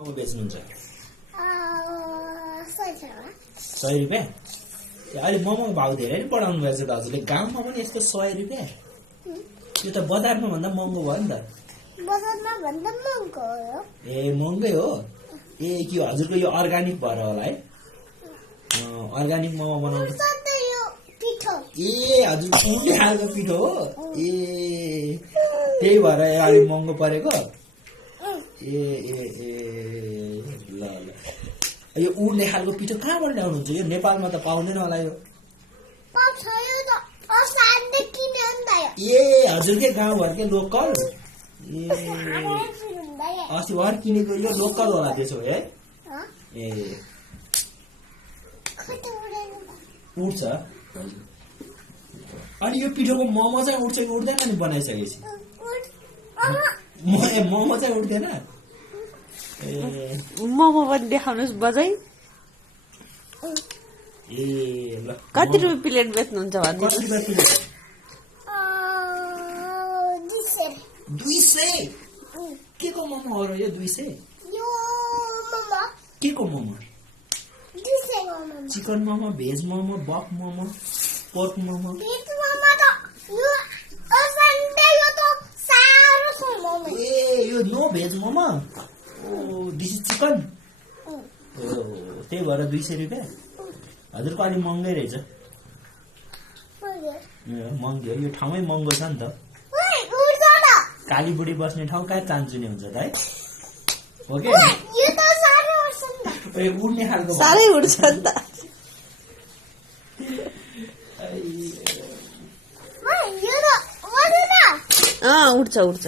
मोमो बेच्नुहुन्छ 100 रुपियाँ अहिले मोमोको भाउ धेरै नै बढाउनु भएछ त हजुरले गाउँमा पनि यस्तो 100 रुपियाँ यो त बजारमा भन्दा महँगो भयो नि त बजारमा भन्दा महँगो हो ए महँगै हो ए के हजुरको यो अर्गानिक भएर होला है अर्गानिक मोमो बनाउनु ए हजुर कुनै खालको पिठो हो ए त्यही भएर अलिक महँगो परेको ए ए ए ल ल यो उड्ने खालको पिठो कहाँबाट ल्याउनुहुन्छ यो नेपालमा त पाउँदैन होला यो ए हजुरकै गाउँघरकै लोकल ए अस्ति भर किनेको यो लोकल होला त्यसो है ए उड्छ अनि यो पिठोको मोमो चाहिँ उड्छ कि उड्दैन नि बनाइसकेपछि मोमो चाहिँ उड्दैन ए मोमो पनि देखाउनुहोस् बजाई ए ल कति रुपियाँ प्लेट बेच्नुहुन्छ भन्नु 200 के को मोमो हो र यो 200 के को momo chicken momo veg momo buff momo pork momo ए यो नो भेज मोमो ओ दिस इज चिकन ओ त्यही भएर 200 रुपियाँ हजुरको अलिक महँगै रहेछ महँगो यो ठाउँमै महँगो छ नि त काली बुढी बस्ने ठाउँ कहाँ चान्चुने हुन्छ त है हो कि उड्ने खालको साह्रै उड्छ नि त उड्छ